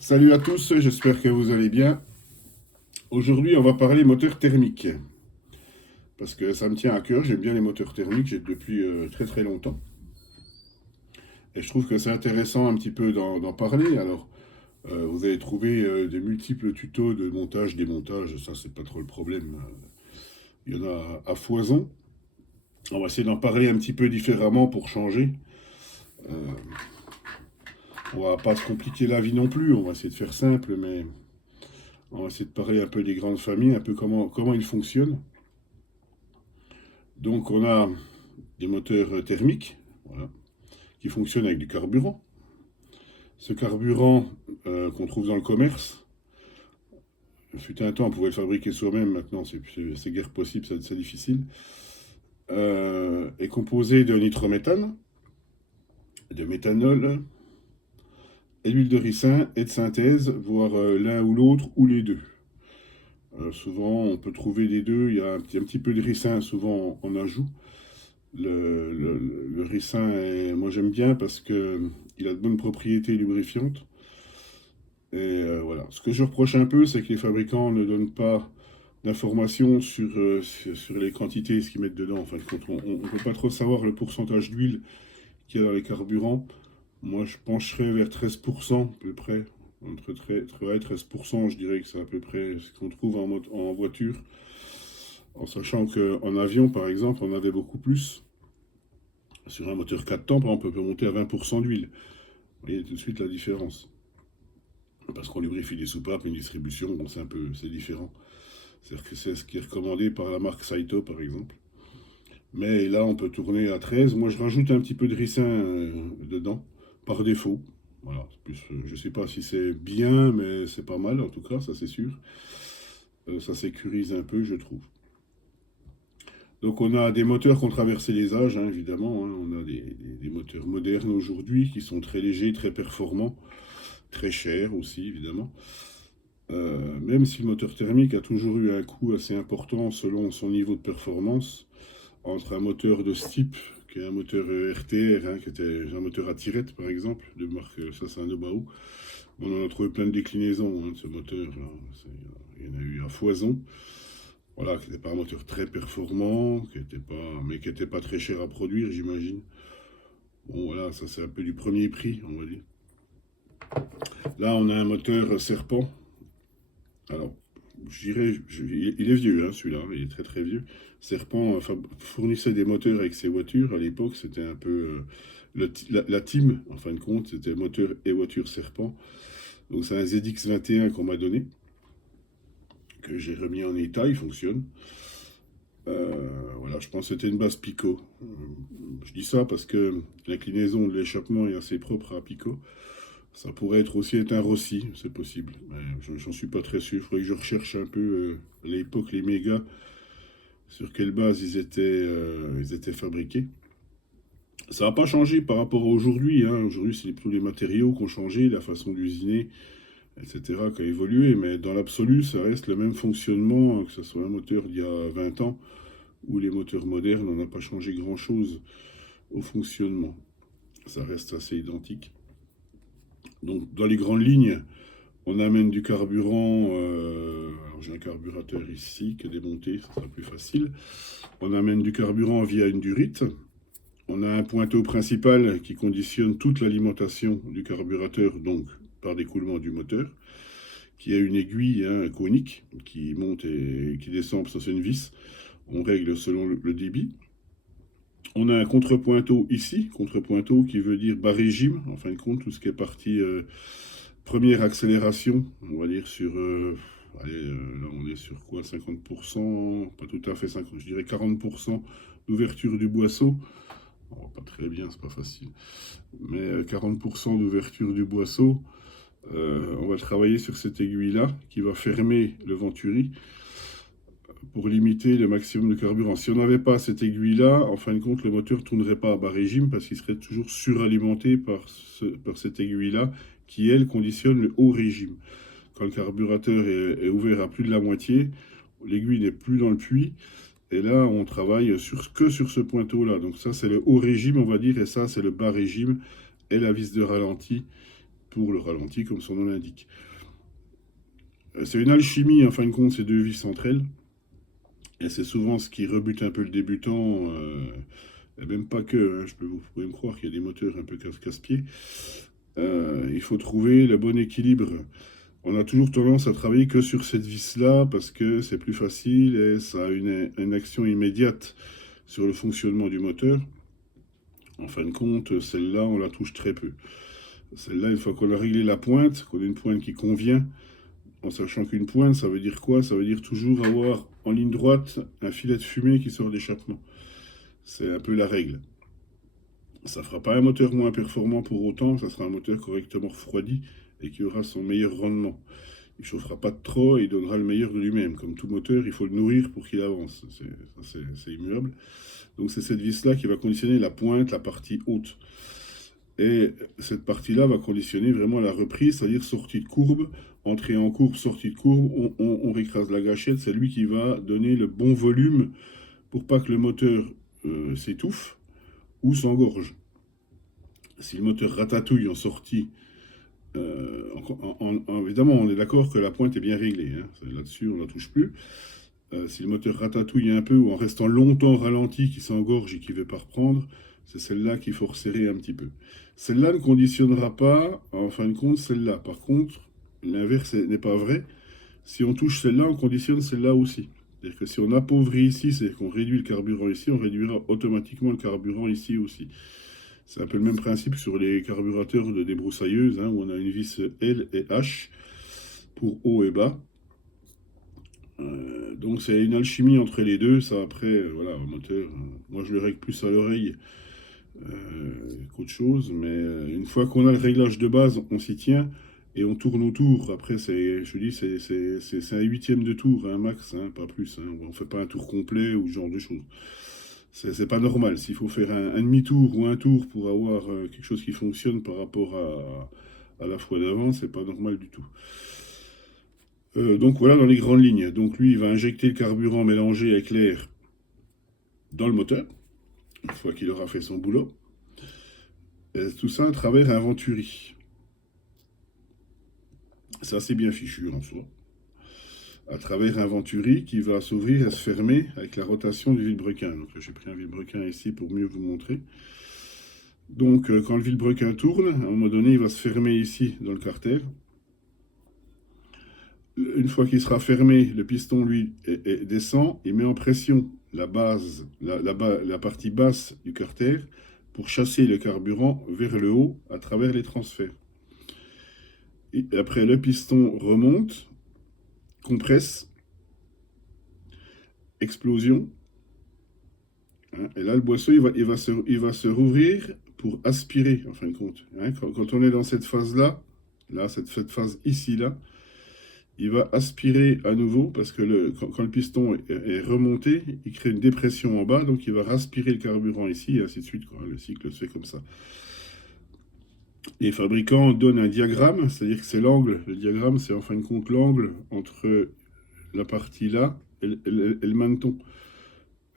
Salut à tous, j'espère que vous allez bien. Aujourd'hui, on va parler moteur thermique. Parce que ça me tient à cœur, j'aime bien les moteurs thermiques, j'ai depuis très très longtemps. Et je trouve que c'est intéressant un petit peu d'en parler. Alors, vous allez trouver de multiples tutos de montage, démontage, ça c'est pas trop le problème. Il y en a à foison. On va essayer d'en parler un petit peu différemment pour changer. Euh, on va pas se compliquer la vie non plus, on va essayer de faire simple, mais on va essayer de parler un peu des grandes familles, un peu comment ils fonctionnent. Donc on a des moteurs thermiques, voilà, qui fonctionnent avec du carburant. Ce carburant qu'on trouve dans le commerce, il fut un temps on pouvait le fabriquer soi-même, maintenant c'est guère possible, c'est difficile, est composé de nitrométhane, de méthanol, et d'huile de ricin et de synthèse, voire l'un ou l'autre ou les deux. Souvent on peut trouver les deux, il y a un petit peu de ricin souvent en ajout. Le ricin, moi j'aime bien parce que il a de bonnes propriétés lubrifiantes. Et voilà. Ce que je reproche un peu, c'est que les fabricants ne donnent pas d'informations sur les quantités, ce qu'ils mettent dedans. Enfin, quand on ne peut pas trop savoir le pourcentage d'huile qu'il y a dans les carburants. Moi, je pencherais vers 13%, à peu près. Entre 13 et 13%, je dirais que c'est à peu près ce qu'on trouve en voiture. En sachant qu'en avion, par exemple, on avait beaucoup plus. Sur un moteur 4 temps, par exemple, on peut monter à 20% d'huile. Vous voyez tout de suite la différence. Parce qu'on lubrifie des soupapes, une distribution, bon, c'est différent. C'est-à-dire que c'est ce qui est recommandé par la marque Saito, par exemple. Mais là, on peut tourner à 13. Moi, je rajoute un petit peu de ricin dedans, par défaut. Voilà. Plus, je ne sais pas si c'est bien, mais c'est pas mal, en tout cas, ça c'est sûr. Ça sécurise un peu, je trouve. Donc, on a des moteurs qui ont traversé les âges, hein, évidemment. Hein. On a des moteurs modernes aujourd'hui qui sont très légers, très performants, très chers aussi, évidemment. Même si le moteur thermique a toujours eu un coût assez important selon son niveau de performance, entre un moteur de ce type, qui est un moteur RTR, hein, qui était un moteur à tirette par exemple, de marque, ça c'est un Nobaou, on en a trouvé plein de déclinaisons hein, de ce moteur, il y en a eu à foison. Voilà, qui n'était pas un moteur très performant, mais qui n'était pas très cher à produire, j'imagine. Bon, voilà, ça c'est un peu du premier prix, on va dire. Là, on a un moteur Serpent. Alors, il est vieux, hein, celui-là, il est très très vieux. Serpent fournissait des moteurs avec ses voitures. À l'époque, c'était un peu la team, en fin de compte, c'était moteur et voiture Serpent. Donc, c'est un ZX21 qu'on m'a donné, que j'ai remis en état, il fonctionne. Voilà, je pense que c'était une base Pico. Je dis ça parce que l'inclinaison de l'échappement est assez propre à Pico. Ça pourrait être un Rossi, c'est possible. Mais j'en suis pas très sûr. Il faudrait que je recherche un peu à l'époque les mégas, sur quelle base ils étaient fabriqués. Ça n'a pas changé par rapport à aujourd'hui. Hein. Aujourd'hui, c'est plutôt les matériaux qui ont changé, la façon d'usiner, etc., qui a évolué. Mais dans l'absolu, ça reste le même fonctionnement, hein, que ce soit un moteur d'il y a 20 ans ou les moteurs modernes. On n'a pas changé grand-chose au fonctionnement. Ça reste assez identique. Donc, dans les grandes lignes, on amène du carburant. Alors j'ai un carburateur ici qui est démonté, ça sera plus facile. On amène du carburant via une durite. On a un pointeau principal qui conditionne toute l'alimentation du carburateur, donc par d'écoulement du moteur, qui a une aiguille hein, conique qui monte et qui descend, ça c'est une vis. On règle selon le débit. On a un contrepointeau ici, contrepointeau qui veut dire bas régime, en fin de compte, tout ce qui est partie première accélération, on va dire sur. Allez, là on est sur quoi 50%, pas tout à fait 50, je dirais 40% d'ouverture du boisseau. Bon, pas très bien, c'est pas facile. Mais 40% d'ouverture du boisseau, on va travailler sur cette aiguille-là qui va fermer le venturi pour limiter le maximum de carburant. Si on n'avait pas cette aiguille-là, en fin de compte, le moteur ne tournerait pas à bas régime parce qu'il serait toujours suralimenté par cette aiguille-là qui, elle, conditionne le haut régime. Quand le carburateur est ouvert à plus de la moitié, l'aiguille n'est plus dans le puits. Et là, on travaille que sur ce pointeau-là. Donc ça, c'est le haut régime, on va dire, et ça, c'est le bas régime et la vis de ralenti pour le ralenti, comme son nom l'indique. C'est une alchimie, en fin de compte, ces deux vis entre elles. Et c'est souvent ce qui rebute un peu le débutant. Et même pas que, hein, vous pouvez me croire qu'il y a des moteurs un peu casse-pieds. Il faut trouver le bon équilibre. On a toujours tendance à travailler que sur cette vis-là parce que c'est plus facile et ça a une action immédiate sur le fonctionnement du moteur. En fin de compte, celle-là, on la touche très peu. Celle-là, une fois qu'on a réglé la pointe, qu'on a une pointe qui convient, en sachant qu'une pointe, ça veut dire quoi? Ça veut dire toujours avoir en ligne droite un filet de fumée qui sort d'échappement. C'est un peu la règle. Ça ne fera pas un moteur moins performant pour autant, ça sera un moteur correctement refroidi et qui aura son meilleur rendement. Il ne chauffera pas trop et il donnera le meilleur de lui-même. Comme tout moteur, il faut le nourrir pour qu'il avance. C'est immuable. Donc c'est cette vis-là qui va conditionner la pointe, la partie haute. Et cette partie-là va conditionner vraiment la reprise, c'est-à-dire sortie de courbe, entrée en courbe, sortie de courbe, on récrase la gâchette, c'est lui qui va donner le bon volume pour pas que le moteur s'étouffe ou s'engorge. Si le moteur ratatouille en sortie, évidemment on est d'accord que la pointe est bien réglée, hein, là-dessus on ne la touche plus. Si le moteur ratatouille un peu ou en restant longtemps ralenti, qui s'engorge et qui ne veut pas reprendre, c'est celle-là qu'il faut resserrer un petit peu. Celle-là ne conditionnera pas, en fin de compte, celle-là. Par contre, l'inverse n'est pas vrai. Si on touche celle-là, on conditionne celle-là aussi. C'est-à-dire que si on appauvrit ici, c'est qu'on réduit le carburant ici, on réduira automatiquement le carburant ici aussi. C'est un peu le même principe sur les carburateurs de débroussailleuse, hein, où on a une vis L et H pour haut et bas. Donc c'est une alchimie entre les deux. Ça après, voilà, un moteur, moi je le règle plus à l'oreille qu'autre chose. Mais une fois qu'on a le réglage de base, on s'y tient et on tourne autour. Après, je dis, c'est un huitième de tour, un max, hein, pas plus. Hein. On fait pas un tour complet ou ce genre de choses. C'est pas normal. S'il faut faire un demi-tour ou un tour pour avoir quelque chose qui fonctionne par rapport à la fois d'avant, c'est pas normal du tout. Donc voilà dans les grandes lignes. Donc lui, il va injecter le carburant mélangé avec l'air dans le moteur, une fois qu'il aura fait son boulot. Et tout ça à travers un venturi. Ça, c'est bien fichu en soi. À travers un venturi qui va s'ouvrir et se fermer avec la rotation du vilebrequin. Donc j'ai pris un vilebrequin ici pour mieux vous montrer. Donc quand le vilebrequin tourne, à un moment donné, il va se fermer ici dans le carter. Une fois qu'il sera fermé, le piston, lui, descend et met en pression la partie basse du carter pour chasser le carburant vers le haut à travers les transferts. Et après, le piston remonte, compresse, explosion. Hein, et là, le boisseau, il va se rouvrir pour aspirer, en fin de compte. Hein, quand on est dans cette phase-là, cette phase ici-là, il va aspirer à nouveau parce que quand le piston est remonté, il crée une dépression en bas, donc il va raspirer le carburant ici et ainsi de suite, quoi. Le cycle se fait comme ça. Les fabricants donnent un diagramme, c'est-à-dire que c'est l'angle. Le diagramme, c'est en fin de compte l'angle entre la partie là et le maneton.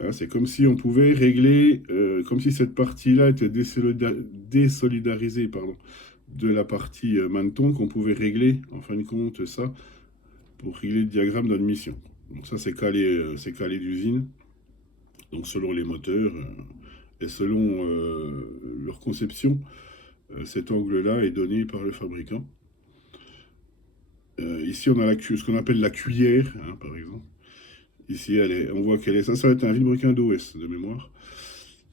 Hein, c'est comme si on pouvait régler, comme si cette partie-là était désolidarisée, pardon, de la partie maneton, qu'on pouvait régler, en fin de compte, ça, pour régler le diagramme d'admission. Donc ça, c'est calé d'usine. Donc selon les moteurs et selon leur conception, cet angle-là est donné par le fabricant. Ici, on a ce qu'on appelle la cuillère, hein, par exemple. Ici, on voit qu'elle est... Ça va être un vilebrequin d'OS, de mémoire.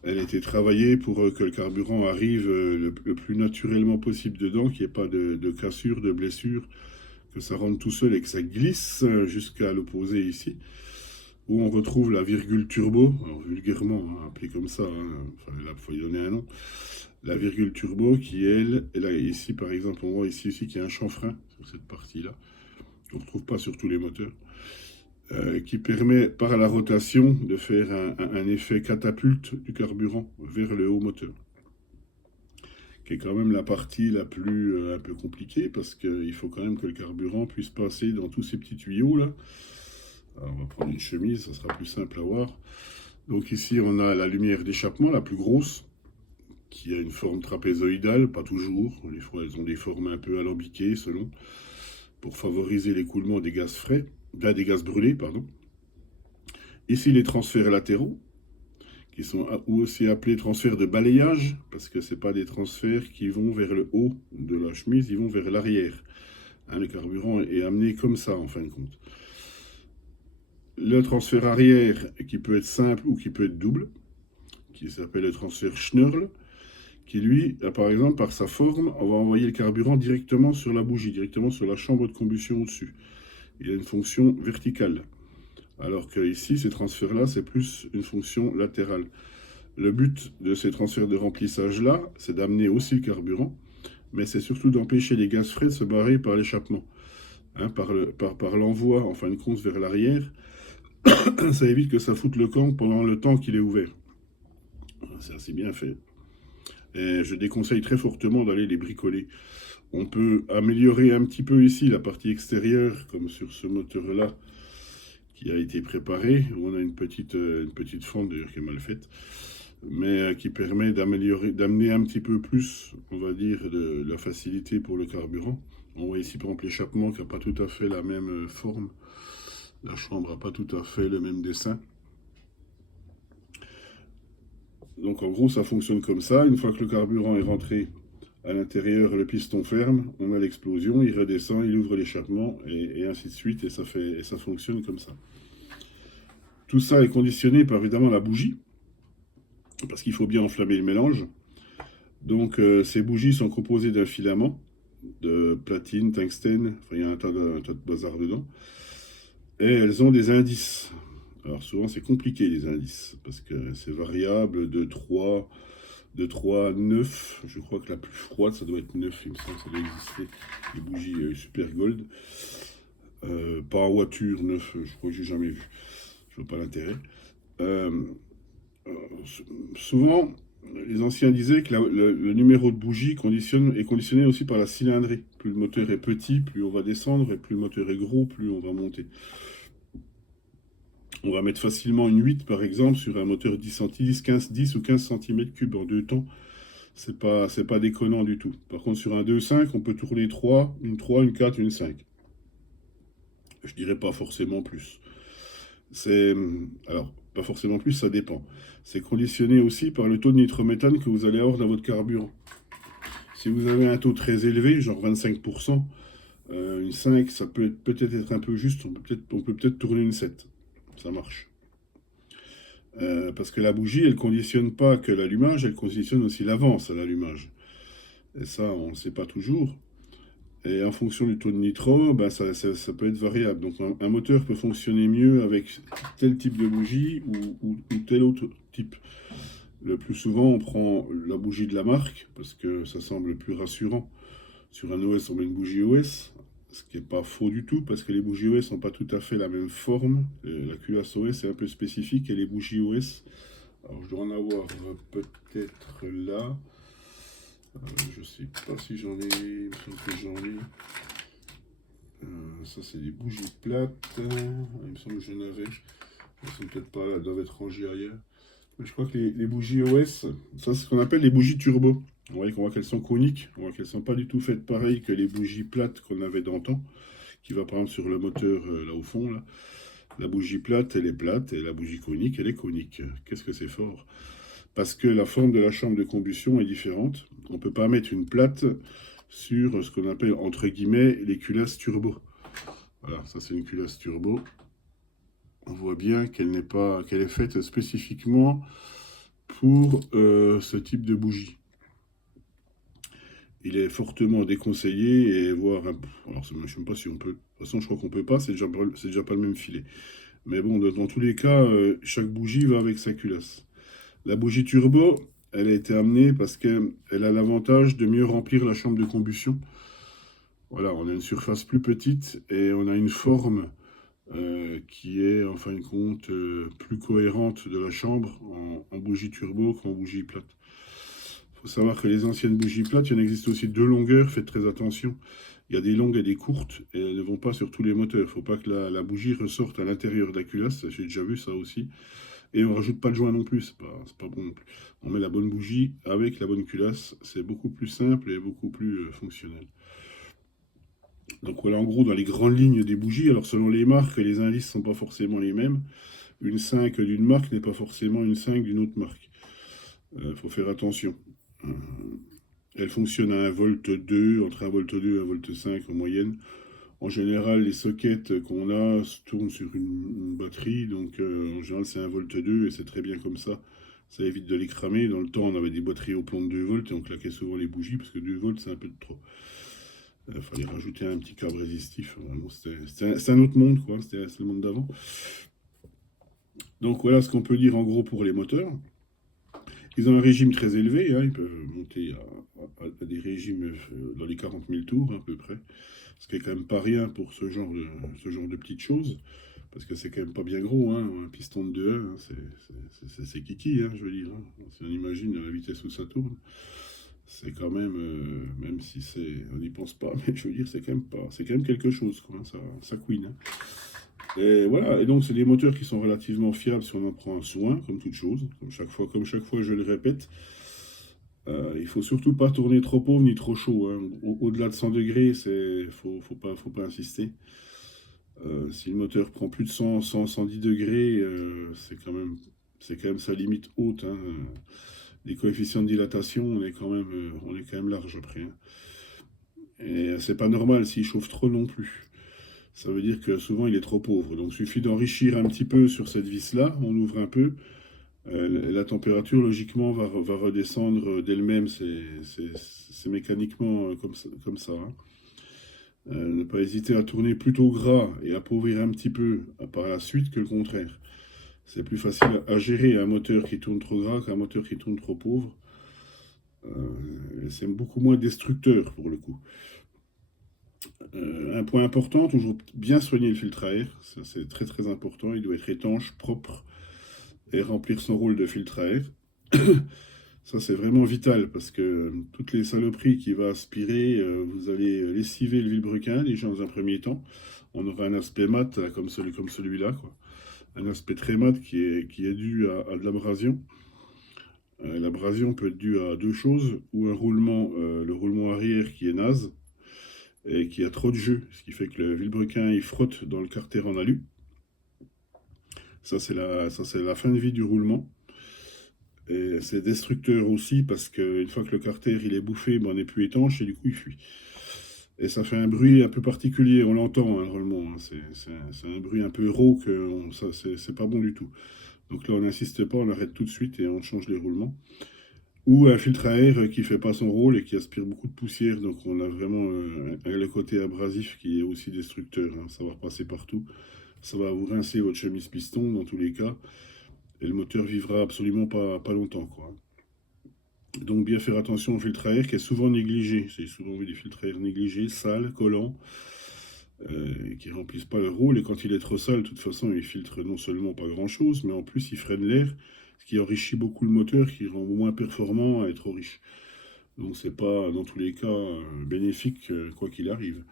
Elle a été travaillée pour que le carburant arrive le plus naturellement possible dedans, qu'il n'y ait pas de cassure, de blessure, que ça rentre tout seul et que ça glisse jusqu'à l'opposé ici, où on retrouve la virgule turbo, alors vulgairement appelée comme ça, hein, là il faut y donner un nom, la virgule turbo qui elle, et là ici par exemple on voit ici qu'il y a un chanfrein sur cette partie-là, qu'on ne retrouve pas sur tous les moteurs, qui permet par la rotation de faire un effet catapulte du carburant vers le haut moteur, qui est quand même la partie la plus un peu compliquée, parce qu'il faut quand même que le carburant puisse passer dans tous ces petits tuyaux là. Alors on va prendre une chemise, ça sera plus simple à voir. Donc ici on a la lumière d'échappement la plus grosse, qui a une forme trapézoïdale, pas toujours. Des fois, elles ont des formes un peu alambiquées, selon, pour favoriser l'écoulement des gaz frais, des gaz brûlés, pardon. Ici, les transferts latéraux, qui sont aussi appelés transferts de balayage, parce que ce n'est pas des transferts qui vont vers le haut de la chemise, ils vont vers l'arrière. Hein, le carburant est amené comme ça, en fin de compte. Le transfert arrière, qui peut être simple ou qui peut être double, qui s'appelle le transfert Schnurl, qui lui, par exemple, par sa forme, on va envoyer le carburant directement sur la bougie, directement sur la chambre de combustion au-dessus. Il a une fonction verticale. Alors que ici, ces transferts-là, c'est plus une fonction latérale. Le but de ces transferts de remplissage-là, c'est d'amener aussi le carburant, mais c'est surtout d'empêcher les gaz frais de se barrer par l'échappement. Hein, par l'envoi, en fin de compte, vers l'arrière, ça évite que ça foute le camp pendant le temps qu'il est ouvert. C'est assez bien fait. Et je déconseille très fortement d'aller les bricoler. On peut améliorer un petit peu ici la partie extérieure, comme sur ce moteur-là, qui a été préparé. On a une petite fente d'ailleurs qui est mal faite, mais qui permet d'amener un petit peu plus, on va dire, de la facilité pour le carburant. On voit ici par exemple l'échappement qui n'a pas tout à fait la même forme. La chambre n'a pas tout à fait le même dessin. Donc en gros ça fonctionne comme ça. Une fois que le carburant est rentré à l'intérieur, le piston ferme, on a l'explosion, il redescend, il ouvre l'échappement et ainsi de suite, et ça fonctionne comme ça. Tout ça est conditionné par évidemment la bougie, parce qu'il faut bien enflammer le mélange. Donc ces bougies sont composées d'un filament de platine, tungstène, enfin il y a un tas de bazar dedans, et elles ont des indices. Alors souvent c'est compliqué les indices, parce que c'est variable de 3 à 9. Je crois que la plus froide ça doit être 9, il me semble que ça doit exister, les bougies Super Gold. Pas en voiture 9, je crois que j'ai jamais vu, je vois pas l'intérêt. Euh, Souvent, les anciens disaient que le numéro de bougie est conditionné aussi par la cylindrée. Plus le moteur est petit, plus on va descendre, et plus le moteur est gros, plus on va monter. On va mettre facilement une 8 par exemple sur un moteur 10 ou 15 cm3 en 2 temps. C'est pas déconnant du tout. Par contre, sur un 2.5, on peut tourner 3, une 4, une 5. Je dirais pas forcément plus. Alors, pas forcément plus, ça dépend. C'est conditionné aussi par le taux de nitrométhane que vous allez avoir dans votre carburant. Si vous avez un taux très élevé, genre 25%, une 5, ça peut peut-être être un peu juste, on peut peut-être tourner une 7. Ça marche. Parce que la bougie, elle conditionne pas que l'allumage, elle conditionne aussi l'avance à l'allumage. Et ça, on ne sait pas toujours. Et en fonction du taux de nitro, bah, ça peut être variable. Donc un moteur peut fonctionner mieux avec tel type de bougie ou tel autre type. Le plus souvent, on prend la bougie de la marque, parce que ça semble plus rassurant. Sur un OS, on met une bougie OS, ce qui n'est pas faux du tout, parce que les bougies OS n'ont pas tout à fait la même forme. La culasse OS est un peu spécifique, et les bougies OS, alors je dois en avoir peut-être là. Je sais pas si j'en ai, il me semble que j'en ai. Ça c'est des bougies plates. Il me semble que j'en avais. Elles sont peut-être pas là, elles doivent être rangées ailleurs. Mais je crois que les bougies OS, ça c'est ce qu'on appelle les bougies turbo. On voit qu'elles sont coniques, on voit qu'elles sont pas du tout faites pareil que les bougies plates qu'on avait d'antan, qui va par exemple sur le moteur là au fond là. La bougie plate, elle est plate, et la bougie conique, elle est conique. Qu'est-ce que c'est fort? Parce que la forme de la chambre de combustion est différente. On ne peut pas mettre une plate sur ce qu'on appelle, entre guillemets, les culasses turbo. Voilà, ça c'est une culasse turbo. On voit bien qu'elle est faite spécifiquement pour ce type de bougie. Il est fortement déconseillé et voire... Alors, je ne sais pas si on peut... De toute façon, je crois qu'on peut pas, c'est déjà pas le même filet. Mais bon, dans tous les cas, chaque bougie va avec sa culasse. La bougie turbo, elle a été amenée parce qu'elle a l'avantage de mieux remplir la chambre de combustion. Voilà, on a une surface plus petite et on a une forme qui est, en fin de compte, plus cohérente de la chambre en bougie turbo qu'en bougie plate. Il faut savoir que les anciennes bougies plates, il y en existe aussi deux longueurs, faites très attention. Il y a des longues et des courtes, et elles ne vont pas sur tous les moteurs. Il ne faut pas que la bougie ressorte à l'intérieur de la culasse, j'ai déjà vu ça aussi. Et on rajoute pas de joint non plus, c'est pas bon non plus. On met la bonne bougie avec la bonne culasse, c'est beaucoup plus simple et beaucoup plus fonctionnel. Donc voilà en gros dans les grandes lignes des bougies. Alors selon les marques, les indices ne sont pas forcément les mêmes. Une 5 d'une marque n'est pas forcément une 5 d'une autre marque. Il faut faire attention. Euh, Elle fonctionne à 1 volt 2, entre 1 volt 2 et 1 volt 5 en moyenne. En général, les sockets qu'on a se tournent sur une batterie, donc en général c'est 1 volt 2 et c'est très bien comme ça. Ça évite de les cramer. Dans le temps, on avait des batteries au plomb de 2 volts et on claquait souvent les bougies parce que 2 volts c'est un peu de trop. Il fallait rajouter un petit câble résistif. Vraiment, c'est un autre monde, quoi. C'est le monde d'avant. Donc voilà ce qu'on peut dire en gros pour les moteurs. Ils ont un régime très élevé, hein, ils peuvent monter à des régimes dans les 40 000 tours à peu près. Ce qui est quand même pas rien pour ce genre de petites choses, parce que c'est quand même pas bien gros, hein, un piston de 2.1, hein, c'est kiki, hein, je veux dire. Hein. Si on imagine la vitesse où ça tourne, c'est quand même, même si on n'y pense pas, mais je veux dire, c'est quand même quelque chose, quoi, hein, ça couine. Hein. Et voilà, et donc c'est des moteurs qui sont relativement fiables si on en prend un soin, comme toute chose, comme chaque fois je le répète. Il faut surtout pas tourner trop pauvre ni trop chaud. Hein. Au-delà de 100 degrés, faut pas insister. Si le moteur prend plus de 110 degrés, c'est quand même sa limite haute. Hein. Les coefficients de dilatation, on est quand même large après. Hein. Et c'est pas normal s'il chauffe trop non plus. Ça veut dire que souvent il est trop pauvre. Donc il suffit d'enrichir un petit peu sur cette vis-là, on ouvre un peu. La température logiquement va redescendre d'elle-même, c'est mécaniquement comme ça. Hein. Ne pas hésiter à tourner plutôt gras et appauvrir un petit peu par la suite que le contraire. C'est plus facile à gérer un moteur qui tourne trop gras qu'un moteur qui tourne trop pauvre. C'est beaucoup moins destructeur pour le coup. Un point important, toujours bien soigner le filtre à air, ça c'est très très important, il doit être étanche, propre et remplir son rôle de filtre à air. Ça c'est vraiment vital parce que toutes les saloperies qui va aspirer, vous allez lessiver le vilebrequin déjà dans un premier temps. On aura un aspect mat comme celui-là, quoi. Un aspect très mat qui est dû à de l'abrasion. L'abrasion peut être due à deux choses, ou le roulement arrière qui est naze, et qui a trop de jeu, ce qui fait que le vilebrequin il frotte dans le carter en alu. Ça, c'est la fin de vie du roulement. Et c'est destructeur aussi parce qu'une fois que le carter il est bouffé, ben, on n'est plus étanche et du coup il fuit. Et ça fait un bruit un peu particulier, on l'entend hein, le roulement. Hein. C'est un bruit un peu rauque, ça c'est pas bon du tout. Donc là on n'insiste pas, on arrête tout de suite et on change les roulements. Ou un filtre à air qui fait pas son rôle et qui aspire beaucoup de poussière. Donc on a vraiment le côté abrasif qui est aussi destructeur. Hein. Ça va repasser partout. Ça va vous rincer votre chemise piston dans tous les cas. Et le moteur vivra absolument pas longtemps, quoi. Donc bien faire attention au filtre à air qui est souvent négligé. C'est souvent vu des filtres à air négligés, sales, collants, qui remplissent pas leur rôle. Et quand il est trop sale, de toute façon, il filtre non seulement pas grand-chose, mais en plus il freine l'air, ce qui enrichit beaucoup le moteur, qui rend moins performant et trop riche. Donc c'est pas dans tous les cas bénéfique quoi qu'il arrive.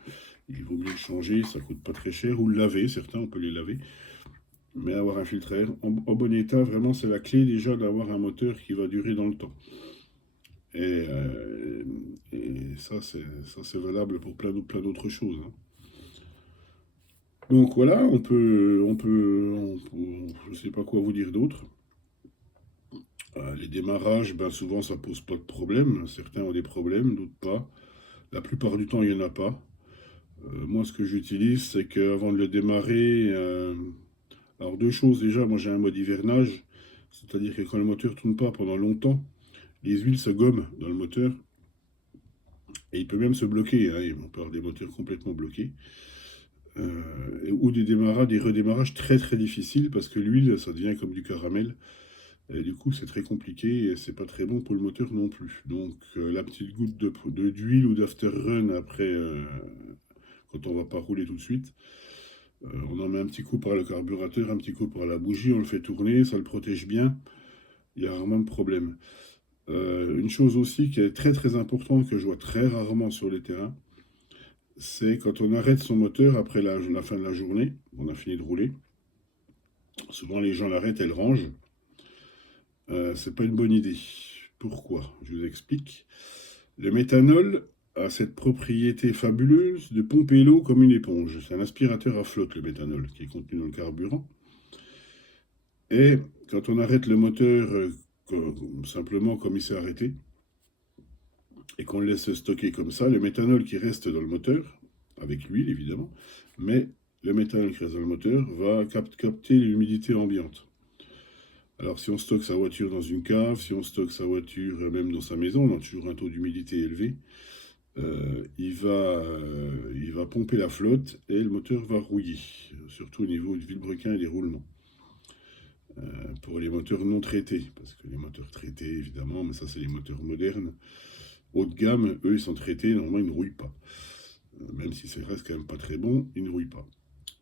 Il vaut mieux le changer, ça coûte pas très cher, ou le laver, certains on peut les laver. Mais avoir un filtre à air en bon état, vraiment c'est la clé déjà d'avoir un moteur qui va durer dans le temps. Et, euh, et ça c'est valable pour plein d'autres choses. Hein. Donc voilà, je sais pas quoi vous dire d'autre. Les démarrages, ben souvent ça pose pas de problème. Certains ont des problèmes, d'autres pas. La plupart du temps, il n'y en a pas. Moi, ce que j'utilise, c'est qu'avant de le démarrer, alors deux choses déjà, moi j'ai un mode hivernage, c'est-à-dire que quand le moteur tourne pas pendant longtemps, les huiles se gomment dans le moteur et il peut même se bloquer. Hein, on peut avoir des moteurs complètement bloqués. Ou des redémarrages très très difficiles parce que l'huile ça devient comme du caramel. Et du coup, c'est très compliqué et c'est pas très bon pour le moteur non plus. Donc, la petite goutte d'huile ou d'after run après, quand on va pas rouler tout de suite, on en met un petit coup par le carburateur, un petit coup par la bougie, on le fait tourner, ça le protège bien. Il y a rarement de problème. Une chose aussi qui est très très importante que je vois très rarement sur les terrains, c'est quand on arrête son moteur après la fin de la journée, on a fini de rouler. Souvent les gens l'arrêtent, elles rangent. c'est pas une bonne idée. Pourquoi? Je vous explique. Le méthanol a cette propriété fabuleuse de pomper l'eau comme une éponge. C'est un aspirateur à flotte, le méthanol, qui est contenu dans le carburant. Et quand on arrête le moteur simplement comme il s'est arrêté, et qu'on le laisse stocker comme ça, le méthanol qui reste dans le moteur, avec l'huile évidemment, mais le méthanol qui reste dans le moteur va capter l'humidité ambiante. Alors si on stocke sa voiture dans une cave, si on stocke sa voiture même dans sa maison, on a toujours un taux d'humidité élevé, il va pomper la flotte et le moteur va rouiller, surtout au niveau du vilebrequin et des roulements. Pour les moteurs non traités, parce que les moteurs traités, évidemment, mais ça c'est les moteurs modernes, haut de gamme, eux ils sont traités, normalement ils ne rouillent pas. Même si ça reste quand même pas très bon, ils ne rouillent pas.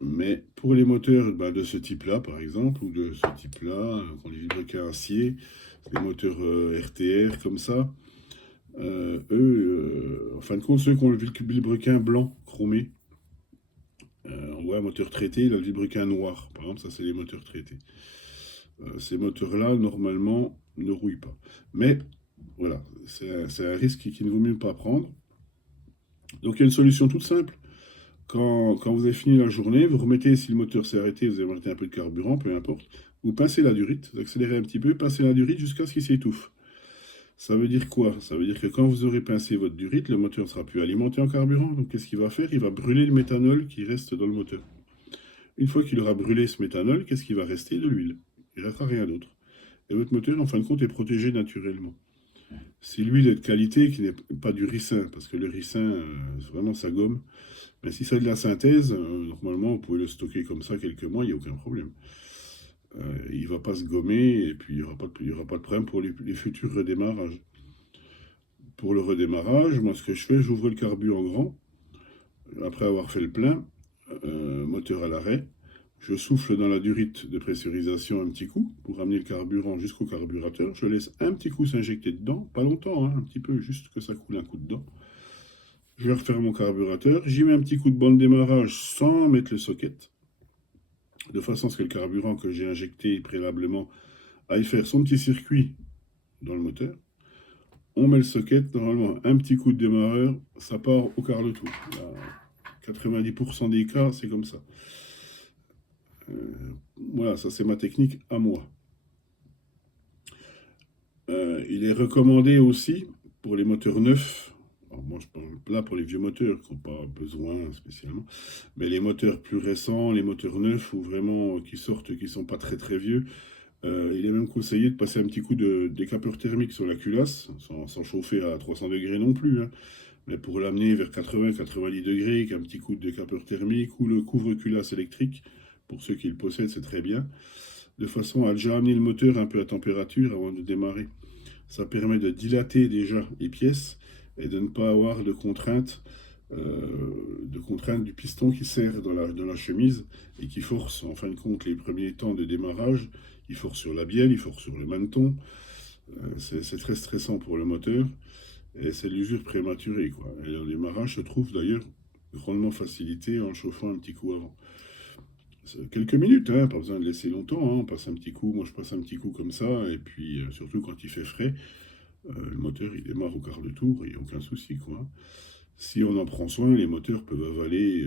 Mais pour les moteurs de ce type-là, par exemple, ou de ce type-là, qu'on les vilebrequins acier, les moteurs RTR comme ça, en fin de compte, ceux qui ont le vilebrequin blanc chromé, on voit un moteur traité, il a le vilebrequin noir. Par exemple, ça c'est les moteurs traités. Ces moteurs-là, normalement, ne rouillent pas. Mais voilà, c'est un risque qu'il ne vaut mieux pas prendre. Donc il y a une solution toute simple. Quand vous avez fini la journée, vous remettez, si le moteur s'est arrêté, vous avez arrêté un peu de carburant, peu importe, vous pincez la durite, vous accélérez un petit peu, pincez la durite jusqu'à ce qu'il s'étouffe. Ça veut dire quoi? Ça veut dire que quand vous aurez pincé votre durite, le moteur ne sera plus alimenté en carburant. Donc qu'est-ce qu'il va faire? Il va brûler le méthanol qui reste dans le moteur. Une fois qu'il aura brûlé ce méthanol, qu'est-ce qui va rester? De l'huile. Il ne restera rien d'autre. Et votre moteur, en fin de compte, est protégé naturellement. C'est l'huile est de qualité qui n'est pas du ricin, parce que le ricin, vraiment, ça gomme. Mais si c'est de la synthèse, normalement, vous pouvez le stocker comme ça quelques mois, il n'y a aucun problème. Il ne va pas se gommer, et puis il n'y aura pas de problème pour les futurs redémarrages. Pour le redémarrage, moi, ce que je fais, j'ouvre le carbu en grand, après avoir fait le plein, moteur à l'arrêt. Je souffle dans la durite de pressurisation un petit coup pour ramener le carburant jusqu'au carburateur. Je laisse un petit coup s'injecter dedans, pas longtemps, hein, un petit peu, juste que ça coule un coup dedans. Je vais refaire mon carburateur. J'y mets un petit coup de bande démarrage sans mettre le socket, de façon à ce que le carburant que j'ai injecté préalablement aille faire son petit circuit dans le moteur. On met le socket, normalement un petit coup de démarreur, ça part au quart de tour. 90% des cas, c'est comme ça. Voilà, ça c'est ma technique à moi. Il est recommandé aussi pour les moteurs neufs. Alors moi je parle là pour les vieux moteurs qui n'ont pas besoin spécialement, mais les moteurs plus récents, les moteurs neufs ou vraiment qui sortent, qui sont pas très très vieux, il est même conseillé de passer un petit coup de décapeur thermique sur la culasse, sans chauffer à 300 degrés non plus, hein, mais pour l'amener vers 80-90 degrés, avec un petit coup de décapeur thermique ou le couvre-culasse électrique, pour ceux qui le possèdent, c'est très bien, de façon à déjà amener le moteur un peu à température avant de démarrer. Ça permet de dilater déjà les pièces et de ne pas avoir de contrainte du piston qui serre dans la chemise et qui force en fin de compte les premiers temps de démarrage. Il force sur la bielle, il force sur le maneton. C'est très stressant pour le moteur et c'est l'usure prématurée, quoi. Et le démarrage se trouve d'ailleurs grandement facilité en chauffant un petit coup avant. Quelques minutes, hein, pas besoin de laisser longtemps, hein, on passe un petit coup, moi je passe un petit coup comme ça, et puis surtout quand il fait frais, le moteur il démarre au quart de tour, il n'y a aucun souci, quoi. Si on en prend soin, les moteurs peuvent avaler,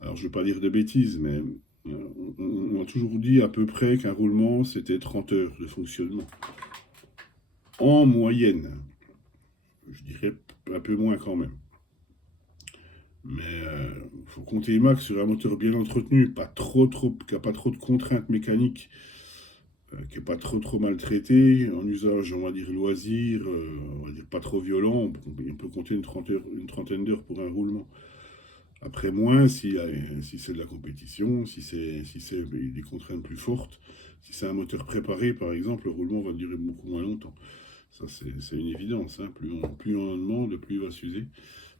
alors je ne vais pas dire de bêtises, mais on a toujours dit à peu près qu'un roulement c'était 30 heures de fonctionnement. En moyenne, je dirais un peu moins quand même. Mais il faut compter max sur un moteur bien entretenu, qui n'a pas trop de contraintes mécaniques, qui n'est pas trop maltraité, en usage, on va dire loisir, on va dire pas trop violent, on peut compter une trentaine d'heures pour un roulement. Après moins, si c'est de la compétition, si c'est des contraintes plus fortes, si c'est un moteur préparé par exemple, le roulement va durer beaucoup moins longtemps. Ça, c'est une évidence, hein. Plus on en demande, plus il va s'user.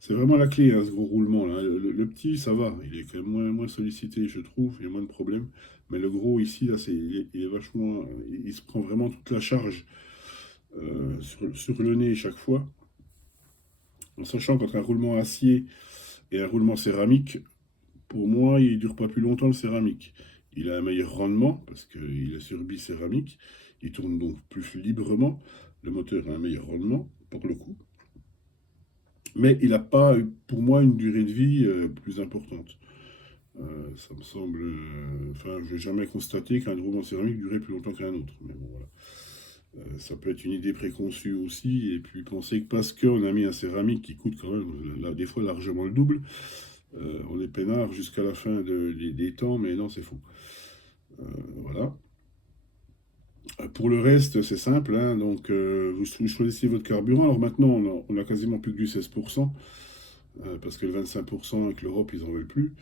C'est vraiment la clé, hein, ce gros roulement là. Le petit, ça va, il est quand même moins sollicité, je trouve, il y a moins de problèmes. Mais le gros ici, là, il est vachement. Il se prend vraiment toute la charge sur le nez chaque fois. En sachant qu'entre un roulement acier et un roulement céramique, pour moi, il ne dure pas plus longtemps le céramique. Il a un meilleur rendement parce qu'il est sur bicéramique. Il tourne donc plus librement. Le moteur a un meilleur rendement, pour le coup. Mais il n'a pas, pour moi, une durée de vie plus importante. Ça me semble. Enfin, je n'ai jamais constaté qu'un roulement céramique durait plus longtemps qu'un autre. Mais bon, voilà. Ça peut être une idée préconçue aussi. Et puis penser que parce qu'on a mis un céramique qui coûte quand même, là, des fois, largement le double, on est peinard jusqu'à la fin des temps. Mais non, c'est faux. Voilà. Pour le reste, c'est simple, hein, donc vous choisissez votre carburant. Alors maintenant, on a quasiment plus que du 16%, parce que le 25% avec l'Europe, ils n'en veulent plus.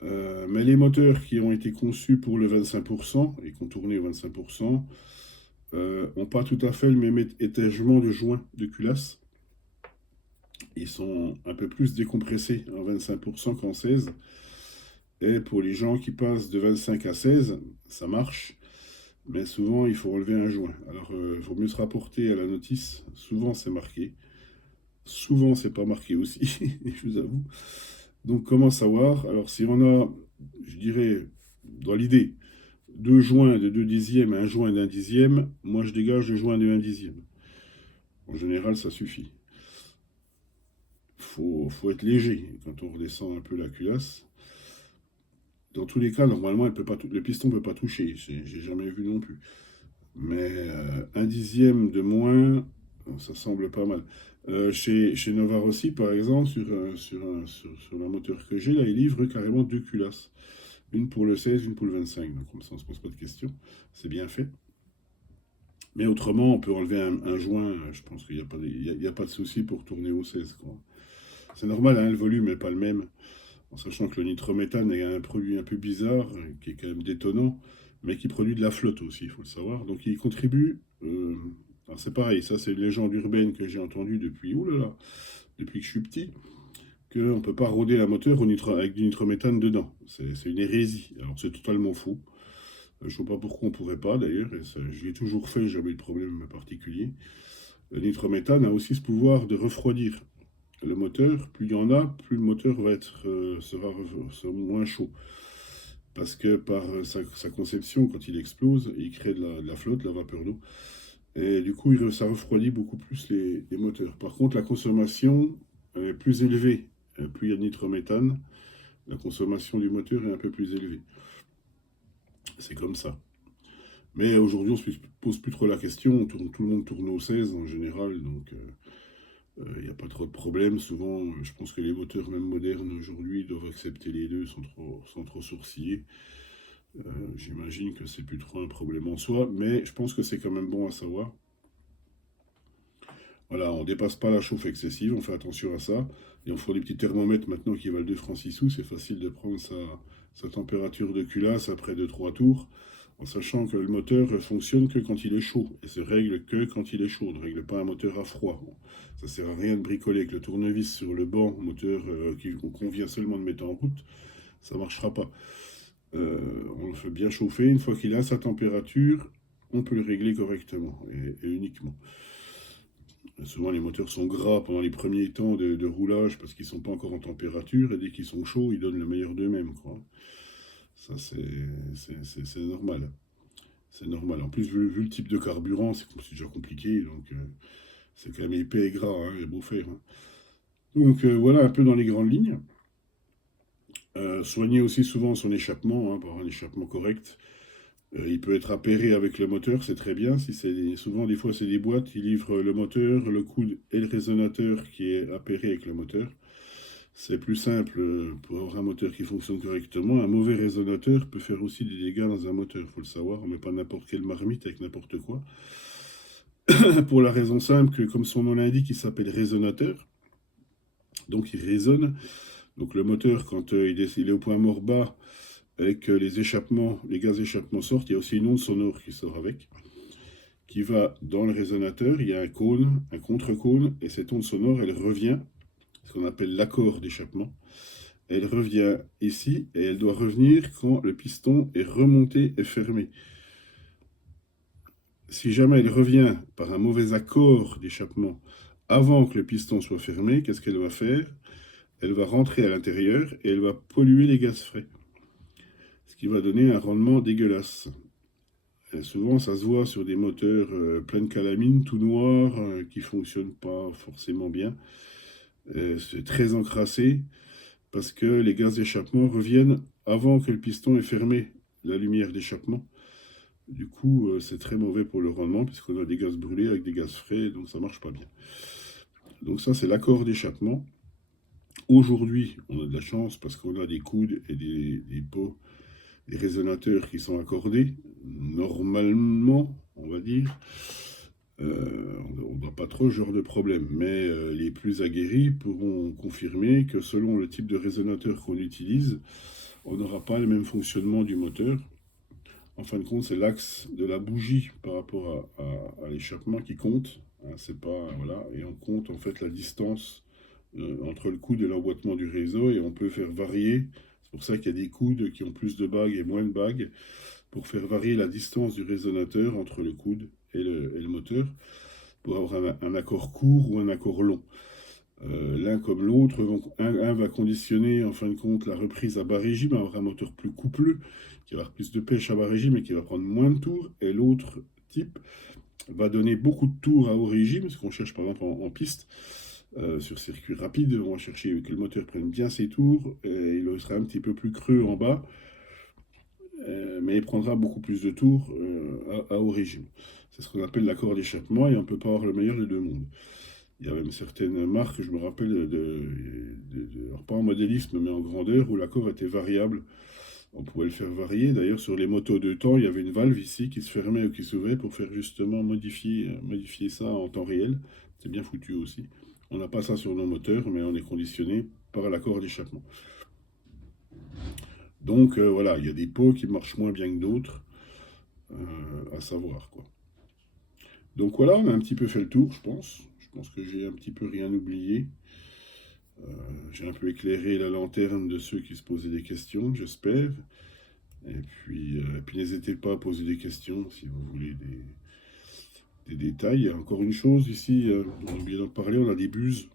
Mais les moteurs qui ont été conçus pour le 25% et qui ont tourné au 25%, n'ont pas tout à fait le même étagement de joints de culasse. Ils sont un peu plus décompressés en 25% qu'en 16. Et pour les gens qui passent de 25 à 16, ça marche. Mais souvent, il faut relever un joint. Alors, il faut mieux se rapporter à la notice. Souvent, c'est marqué. Souvent, c'est pas marqué aussi, je vous avoue. Donc, comment savoir? Alors, si on a, je dirais, dans l'idée, deux joints de 2 dixièmes et un joint d'un dixième, moi, je dégage le joint de 1 dixième. En général, ça suffit. Faut être léger quand on redescend un peu la culasse. Dans tous les cas, normalement, le piston ne peut pas toucher. J'ai jamais vu non plus. Mais un dixième de moins, ça semble pas mal. Chez Nova Rossi, par exemple, sur la moteur que j'ai, là, ils livrent carrément deux culasses. Une pour le 16, une pour le 25. Donc, comme ça, on ne se pose pas de questions. C'est bien fait. Mais autrement, on peut enlever un joint. Je pense qu'il n'y a pas de, il y a pas de souci pour tourner au 16, quoi. C'est normal, hein, le volume n'est pas le même. En sachant que le nitrométhane est un produit un peu bizarre, qui est quand même détonnant, mais qui produit de la flotte aussi, il faut le savoir. Donc il contribue. Alors c'est pareil, ça c'est une légende urbaine que j'ai entendue depuis, oulala, depuis que je suis petit, qu'on ne peut pas rôder la moteur avec du nitrométhane dedans. C'est une hérésie. Alors c'est totalement faux. Je ne vois pas pourquoi on ne pourrait pas d'ailleurs, et ça, je l'ai toujours fait, jamais eu de problème particulier. Le nitrométhane a aussi ce pouvoir de refroidir le moteur. Plus il y en a, plus le moteur sera moins chaud. Parce que par sa conception, quand il explose, il crée de la flotte, de la vapeur d'eau. Et du coup, ça refroidit beaucoup plus les moteurs. Par contre, la consommation est plus élevée. Plus il y a de nitrométhane, la consommation du moteur est un peu plus élevée. C'est comme ça. Mais aujourd'hui, on ne se pose plus trop la question. Tout le monde tourne au 16 en général. Donc, il n'y a pas trop de problèmes. Souvent, je pense que les moteurs, même modernes aujourd'hui, doivent accepter les deux sans trop sourciller. J'imagine que c'est plus trop un problème en soi, mais je pense que c'est quand même bon à savoir. Voilà, on ne dépasse pas la chauffe excessive, on fait attention à ça. Et on fait des petits thermomètres maintenant qui valent 2 francs 6 sous. C'est facile de prendre sa température de culasse après 2-3 tours, en sachant que le moteur fonctionne que quand il est chaud, et se règle que quand il est chaud, on ne règle pas un moteur à froid. Ça sert à rien de bricoler avec le tournevis sur le banc, moteur qu'on vient seulement de mettre en route, ça ne marchera pas. On le fait bien chauffer, une fois qu'il a sa température, on peut le régler correctement, et uniquement. Souvent les moteurs sont gras pendant les premiers temps de roulage parce qu'ils ne sont pas encore en température, et dès qu'ils sont chauds, ils donnent le meilleur d'eux-mêmes, quoi. Ça, c'est normal. C'est normal. En plus, vu le type de carburant, c'est déjà compliqué. Donc, c'est quand même épais et gras, hein, il y a beau faire, hein. Donc, voilà un peu dans les grandes lignes. Soigner aussi souvent son échappement, hein, par un échappement correct. Il peut être appairé avec le moteur, c'est très bien. Souvent, des fois, c'est des boîtes qui livrent le moteur, le coude et le résonateur qui est appairé avec le moteur. C'est plus simple pour avoir un moteur qui fonctionne correctement. Un mauvais résonateur peut faire aussi des dégâts dans un moteur, il faut le savoir. On ne met pas n'importe quelle marmite avec n'importe quoi. Pour la raison simple que, comme son nom l'indique, il s'appelle résonateur. Donc il résonne. Donc le moteur, quand il est au point mort bas et que les gaz échappements sortent, il y a aussi une onde sonore qui sort avec, qui va dans le résonateur. Il y a un cône, un contre-cône, et cette onde sonore, elle revient, ce qu'on appelle l'accord d'échappement. Elle revient ici, et elle doit revenir quand le piston est remonté et fermé. Si jamais elle revient par un mauvais accord d'échappement avant que le piston soit fermé, qu'est-ce qu'elle va faire? Elle va rentrer à l'intérieur et elle va polluer les gaz frais, ce qui va donner un rendement dégueulasse. Et souvent, ça se voit sur des moteurs plein de calamine, tout noir, qui ne fonctionnent pas forcément bien. C'est très encrassé parce que les gaz d'échappement reviennent avant que le piston ait fermé la lumière d'échappement. Du coup, c'est très mauvais pour le rendement puisqu'on a des gaz brûlés avec des gaz frais, donc ça marche pas bien. Donc ça, c'est l'accord d'échappement. Aujourd'hui, on a de la chance parce qu'on a des coudes et des pots, des résonateurs qui sont accordés. Normalement, on va dire, on n'a pas trop ce genre de problème. Mais les plus aguerris pourront confirmer que selon le type de résonateur qu'on utilise, on n'aura pas le même fonctionnement du moteur. En fin de compte, c'est l'axe de la bougie par rapport à l'échappement qui compte. Hein, c'est pas, voilà, et on compte en fait la distance entre le coude et l'emboîtement du réseau et on peut faire varier. C'est pour ça qu'il y a des coudes qui ont plus de bagues et moins de bagues pour faire varier la distance du résonateur entre le coude et le moteur pour avoir un accord court ou un accord long. L'un comme l'autre, un va conditionner en fin de compte la reprise à bas régime, avoir un moteur plus coupleux, qui va avoir plus de pêche à bas régime et qui va prendre moins de tours, et l'autre type va donner beaucoup de tours à haut régime, ce qu'on cherche par exemple en piste, sur circuit rapide, on va chercher que le moteur prenne bien ses tours, et il sera un petit peu plus creux en bas, mais il prendra beaucoup plus de tours à haut régime. C'est ce qu'on appelle l'accord d'échappement, et on ne peut pas avoir le meilleur des deux mondes. Il y a même certaines marques, je me rappelle, alors pas en modélisme, mais en grandeur, où l'accord était variable. On pouvait le faire varier. D'ailleurs, sur les motos de temps, il y avait une valve ici qui se fermait ou qui s'ouvrait pour faire justement modifier ça en temps réel. C'est bien foutu aussi. On n'a pas ça sur nos moteurs, mais on est conditionné par l'accord d'échappement. Donc voilà, il y a des pots qui marchent moins bien que d'autres, à savoir quoi. Donc voilà, on a un petit peu fait le tour, je pense. Je pense que j'ai un petit peu rien oublié. J'ai un peu éclairé la lanterne de ceux qui se posaient des questions, j'espère. Et puis n'hésitez pas à poser des questions si vous voulez des détails. Encore une chose ici, on a oublié d'en parler, on a des buses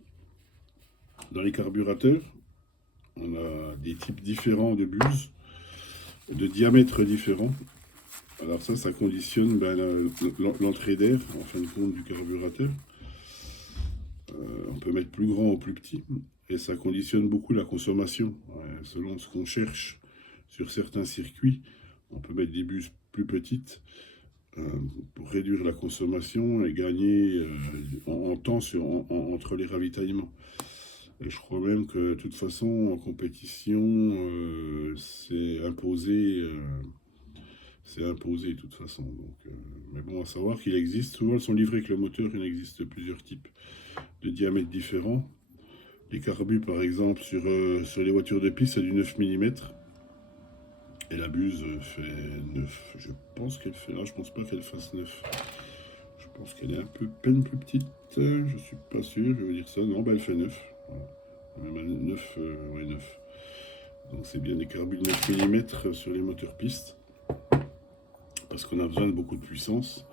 dans les carburateurs. On a des types différents de buses, de diamètres différents. Alors ça conditionne l'entrée d'air, en fin de compte, du carburateur. On peut mettre plus grand ou plus petit. Et ça conditionne beaucoup la consommation. Selon ce qu'on cherche sur certains circuits, on peut mettre des buses plus petites pour réduire la consommation et gagner en temps entre les ravitaillements. Et je crois même que de toute façon, en compétition, c'est imposé. C'est imposé de toute façon. Donc, mais bon, à savoir qu'il existe, souvent elles sont livrées avec le moteur, il existe plusieurs types de diamètres différents. Les carbus, par exemple, sur les voitures de piste, c'est du 9 mm. Et la buse fait 9. Je pense qu'elle fait. Ah, je pense pas qu'elle fasse 9. Je pense qu'elle est un peu peine plus petite. Je suis pas sûr, je vais vous dire ça. Non, bah elle fait 9. Voilà. Même 9, ouais, 9. Donc c'est bien des carbus de 9 mm sur les moteurs pistes. Parce qu'on a besoin de beaucoup de puissance.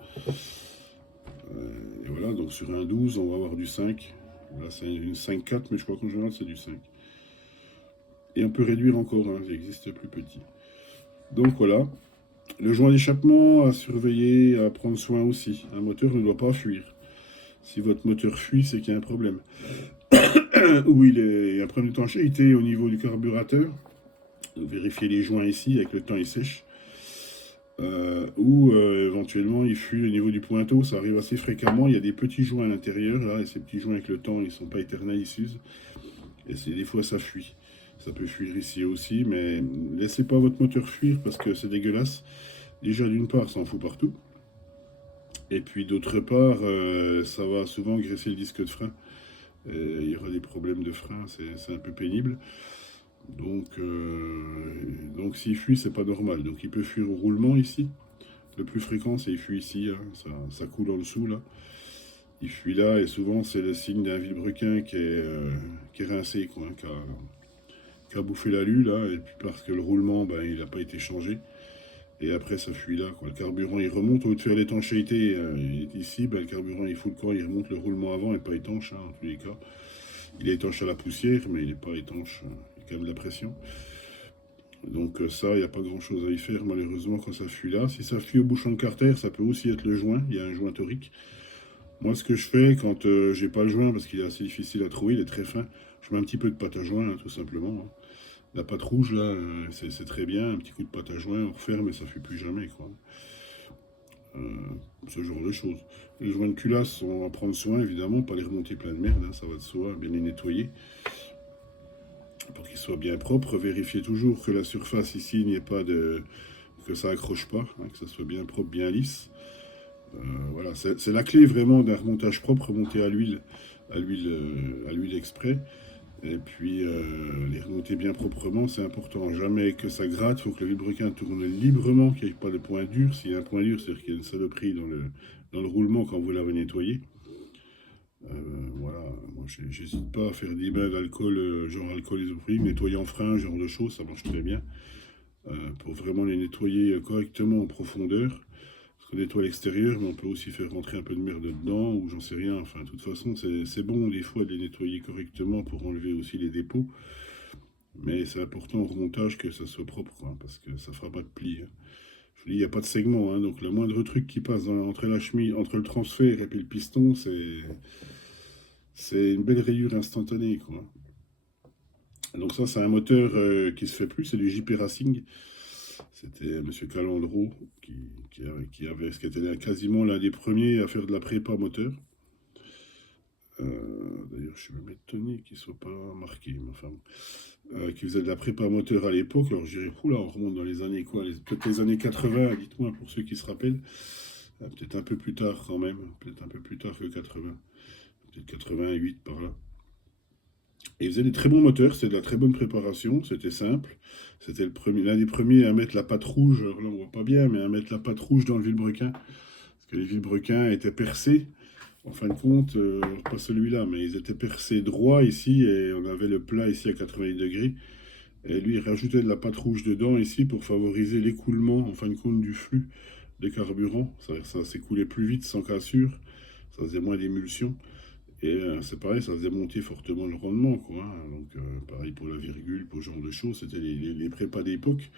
Et voilà, donc sur un 12, on va avoir du 5. Là, c'est une 5.4, mais je crois qu'en général, c'est du 5. Et on peut réduire encore, hein, il existe plus petit. Donc voilà. Le joint d'échappement à surveiller, à prendre soin aussi. Un moteur ne doit pas fuir. Si votre moteur fuit, c'est qu'il y a un problème. Ou il y a un problème d'étanchéité au niveau du carburateur. Vérifiez les joints ici, avec le temps ils sèchent. Ou éventuellement il fuit au niveau du pointeau, ça arrive assez fréquemment. Il y a des petits joints à l'intérieur, là, et ces petits joints avec le temps, ils ne sont pas éternels, ils s'usent. Et des fois ça fuit. Ça peut fuir ici aussi, mais laissez pas votre moteur fuir parce que c'est dégueulasse. Déjà d'une part, ça en fout partout. Et puis d'autre part, ça va souvent graisser le disque de frein. Il y aura des problèmes de frein, c'est un peu pénible. Donc s'il fuit, c'est pas normal. Donc il peut fuir au roulement ici. Le plus fréquent, c'est il fuit ici. Hein. Ça coule en dessous là. Il fuit là et souvent c'est le signe d'un vilebrequin qui est rincé, quoi, hein, qui a bouffé l'alu là. Et puis parce que le roulement, ben, il n'a pas été changé. Et après ça fuit là, quoi. Le carburant il remonte au lieu de faire l'étanchéité. Ici, ben, le carburant il fout le camp, il remonte le roulement avant et pas étanche, hein, en tous les cas. Il est étanche à la poussière, mais il n'est pas étanche. Il y a quand même de la pression. Donc ça, il n'y a pas grand-chose à y faire malheureusement quand ça fuit là. Si ça fuit au bouchon de carter, ça peut aussi être le joint, il y a un joint torique. Moi, ce que je fais quand j'ai pas le joint, parce qu'il est assez difficile à trouver, il est très fin, je mets un petit peu de pâte à joint, hein, tout simplement, hein. La pâte rouge, là, c'est très bien, un petit coup de pâte à joint, on referme et ça ne fuit plus jamais, quoi. Euh, Ce genre de choses. Les joints de culasse, on va prendre soin, évidemment, pas les remonter plein de merde, hein, ça va de soi, bien les nettoyer, pour qu'ils soient bien propres. Vérifier toujours que la surface ici, il n'y ait pas de... que ça accroche pas, hein, que ça soit bien propre, bien lisse. Voilà, c'est la clé vraiment d'un remontage propre, remonter à l'huile exprès. Et puis les remonter bien proprement, c'est important. Jamais que ça gratte, il faut que le vilebrequin tourne librement, qu'il n'y ait pas de point dur. S'il y a un point dur, c'est-à-dire qu'il y a une saloperie dans le roulement quand vous l'avez nettoyé. Voilà, moi j'hésite pas à faire 10 bains d'alcool, genre alcool isopropyl, nettoyer en frein, genre de choses, ça marche très bien. Pour vraiment les nettoyer correctement en profondeur. Parce qu'on nettoie l'extérieur, mais on peut aussi faire rentrer un peu de merde dedans, ou j'en sais rien. Enfin, de toute façon, c'est bon des fois de les nettoyer correctement pour enlever aussi les dépôts. Mais c'est important au remontage que ça soit propre, quoi, parce que ça fera pas de pli, hein. Je vous dis, il n'y a pas de segment, hein, donc le moindre truc qui passe entre la chemise, entre le transfert et puis le piston, c'est une belle rayure instantanée, quoi. Donc ça, c'est un moteur qui se fait plus, c'est du JP Racing. C'était Monsieur Calandro qui qui était quasiment l'un des premiers à faire de la prépa moteur. D'ailleurs, je suis même étonné qu'il ne soit pas marqué, mais enfin, qui faisait de la prépa moteur à l'époque. Alors je dirais, oula, on remonte dans les années quoi, peut-être les années 80, dites-moi pour ceux qui se rappellent. Peut-être un peu plus tard quand même, peut-être un peu plus tard que 80, peut-être 88 par là. Et il faisait des très bons moteurs, c'était de la très bonne préparation, c'était simple. C'était l'un des premiers à mettre la patte rouge, alors là on voit pas bien, mais à mettre la patte rouge dans le vilebrequin. Parce que les vilebrequins étaient percés, en fin de compte, pas celui-là, mais ils étaient percés droit ici, et on avait le plat ici à 80 degrés. Et lui, il rajoutait de la pâte rouge dedans ici pour favoriser l'écoulement, en fin de compte, du flux de carburant. Ça s'écoulait plus vite sans cassure, ça faisait moins d'émulsion. Et c'est pareil, ça faisait monter fortement le rendement, quoi, hein. Donc, pareil pour la virgule, pour ce genre de choses. C'était les prépas d'époque,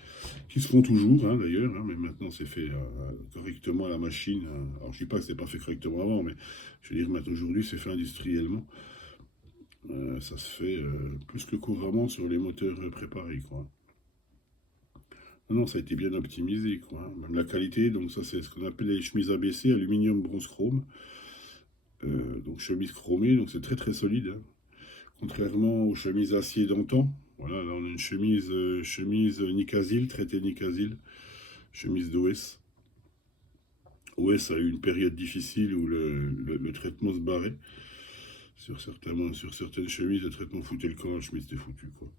qui se font toujours, hein, d'ailleurs, hein, mais maintenant c'est fait correctement à la machine, hein. Alors, je ne dis pas que c'était pas fait correctement avant, mais je veux dire, maintenant, aujourd'hui, c'est fait industriellement. Ça se fait plus que couramment sur les moteurs préparés, quoi. Non, non, ça a été bien optimisé, quoi, hein. Même la qualité, donc ça, c'est ce qu'on appelle les chemises ABC, aluminium, bronze, chrome. Donc chemise chromée, donc c'est très très solide, hein. Contrairement aux chemises acier d'antan. Voilà, là on a une chemise Nicasil, traitée Nicasil, chemise d'OS. OS a eu une période difficile où le traitement se barrait. Sur certaines chemises, le traitement foutait le camp, la chemise était foutue, quoi.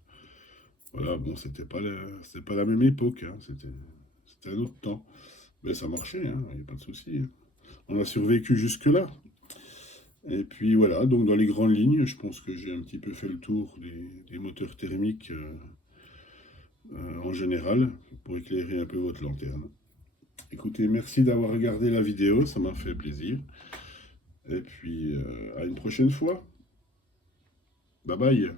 Voilà, bon, c'était pas la même époque, hein, c'était un autre temps. Mais ça marchait, hein, il n'y a pas de souci, hein. On a survécu jusque-là. Et puis voilà, donc dans les grandes lignes, je pense que j'ai un petit peu fait le tour des moteurs thermiques en général, pour éclairer un peu votre lanterne. Écoutez, merci d'avoir regardé la vidéo, ça m'a fait plaisir. Et puis à une prochaine fois. Bye bye.